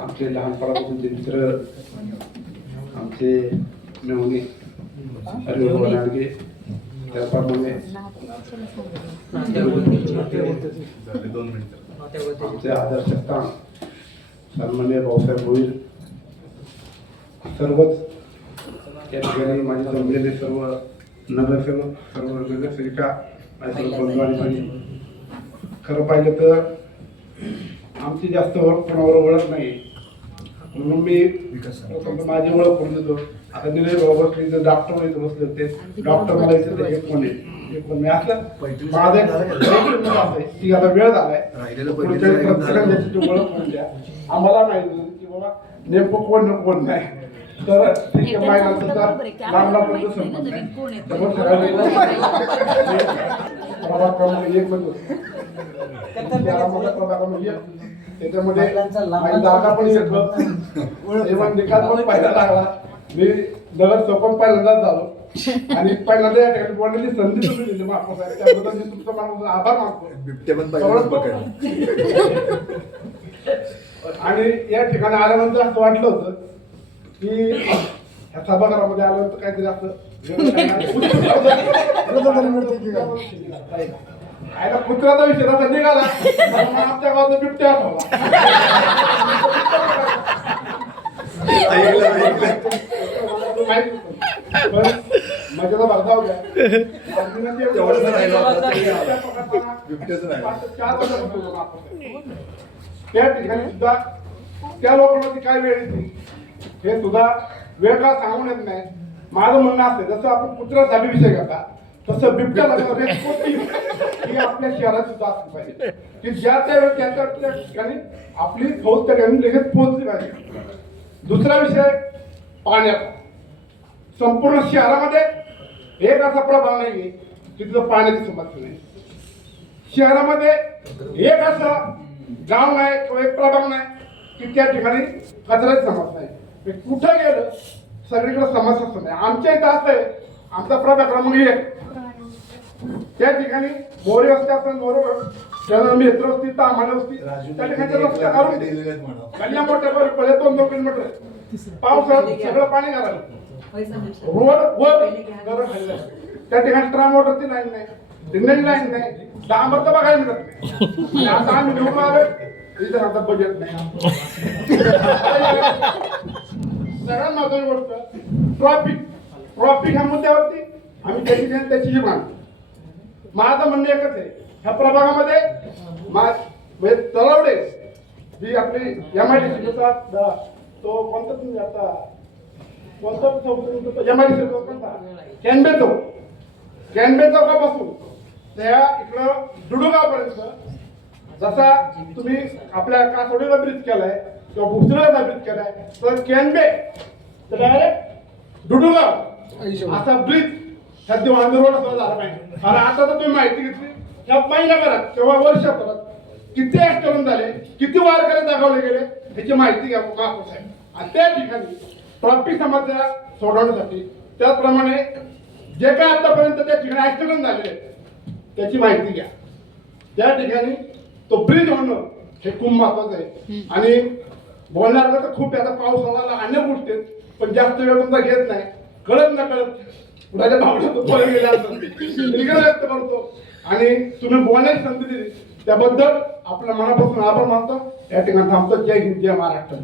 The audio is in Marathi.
आमचे लहानपणापासूनचे मित्र आमचे मेहुणे हरिभाऊ त्याप्रमाणे आमचे आदर्शस्थान सन्माननीय भाऊसाहेब भोईर सर्वच त्या ठिकाणी माझे जमलेले सर्व नगरसेवक सर्व नगरसेविका माझे सर्व बंधू खरं पाहिलं तर आमची जास्त कोणावर ओळख नाही म्हणून मी माझी ओळख करून देतो. आता निलय भाऊ बसले तर डॉक्टर इथे बसले होते डॉक्टर मला इथे एक कोण मी असलं माझं की आता वेळ झालाय प्रत्येकाची ओळख करून द्या आम्हाला माहिती की बाबा नेमकं कोण नाही तर ठीक आहे माहिती त्याच्यामध्ये दादा पण येतो निकाल पण पाहायला लागला मी नगर पण पहिल्यांदाच झालो आणि पहिल्यांदा या ठिकाणी बोलण्याची संधी तुम्ही दिली त्याबद्दल मी तुमचा माणूस आभार मानतो. आणि या ठिकाणी आल्यानंतर असं वाटलं होतं की ह्या सभागृहामध्ये आलं तर काहीतरी असं कुत्र्याचा विषय असा निघाला आमच्या गावाचा बिबट्या आठवला मजेचा भाग होत्या त्या ठिकाणी सुद्धा त्या लोकांवरती काय वेळ येते हे सुद्धा वेळ का सांगून येत नाही. माझं म्हणणं असते जसं आपण कुत्र्यासाठी विषय घेता तसं बिबट्याला ही आपल्या शहरात सुद्धा असली पाहिजे की ज्या त्या वेळी त्या ठिकाणी आपली फौज त्या ठिकाणी लगेच पोहोचली पाहिजे. दुसरा विषय पाण्याचा संपूर्ण शहरामध्ये एक असा प्रभाव नाहीये की तिथं पाण्याची समस्या नाही. शहरामध्ये एक असं गाव नाही किंवा एक प्रभाग नाही की त्या ठिकाणी कचऱ्याची समस्या नाही. कुठं गेलं सगळीकडे समस्याच नाही. आमच्या इथं असं आहे आमचा प्रभाग क्रमांक 1 त्या ठिकाणी मोरी वस्ती असतात मोर मित्र वस्ती तामाने वस्ती त्या ठिकाणी रस्ते काढून गल्ल्या मोठ्या पहिले 2-2 किलोमीटर पावसाळ्यात सगळं पाणी घालायला रोड वर गरज खाल्लं त्या ठिकाणी ट्रान्सपोर्टरची लाईन नाही सिग्नल लाईन नाही डांबर तर बघायला मिळत नाही. आता आम्ही निवडून आलो इथे आता बजेट नाही. सगळ्यात महत्वाची गोष्ट ट्रॉफिक ह्या मुद्द्यावरती आम्ही त्याची मागणी. माझं म्हणणं एकच आहे ह्या प्रभागामध्ये तलावडे जी आपली MIDC तो कोणता तुम्ही आता कोणता MIDC कोणता कॅनबे चौकापासून त्या इकडं दुडुगावपर्यंत जसा तुम्ही आपल्या कासोडीला ब्रिज केलाय किंवा भुसऱ्याला ब्रिज केलाय तर कॅनबे तर डायरेक्ट दुडुगाव असा ब्रिज सध्या वांदर रोड असं झाला पाहिजे. आणि आता तर तुम्ही माहिती घेतली या महिन्याभरात किंवा वर्षभरात किती ऍक्सिडेंट झाले किती वारकरी दाखवले गेले याची माहिती घ्या महापौर साहेब. आणि त्या ठिकाणी ट्रॉफिक समस्या सोडवण्यासाठी त्याचप्रमाणे जे काय आतापर्यंत त्या ठिकाणी ऍक्सिडेंट झालेले त्याची माहिती घ्या. त्या ठिकाणी तो ब्रिज होणं हे खूप महत्वाचं आहे. आणि बोलणार तर खूप आता पाऊस आला अनेक गोष्टी आहेत पण जास्त वेळ तुमचा घेत नाही. कळत न कळत कुणाच्या भावना गेल्या व्यक्त करतो आणि तुम्ही बोलण्याची संधी दिली त्याबद्दल आपल्या मनापासून आभार मानतो. या ठिकाणी थांबतो. जय हिंद जय महाराष्ट्र.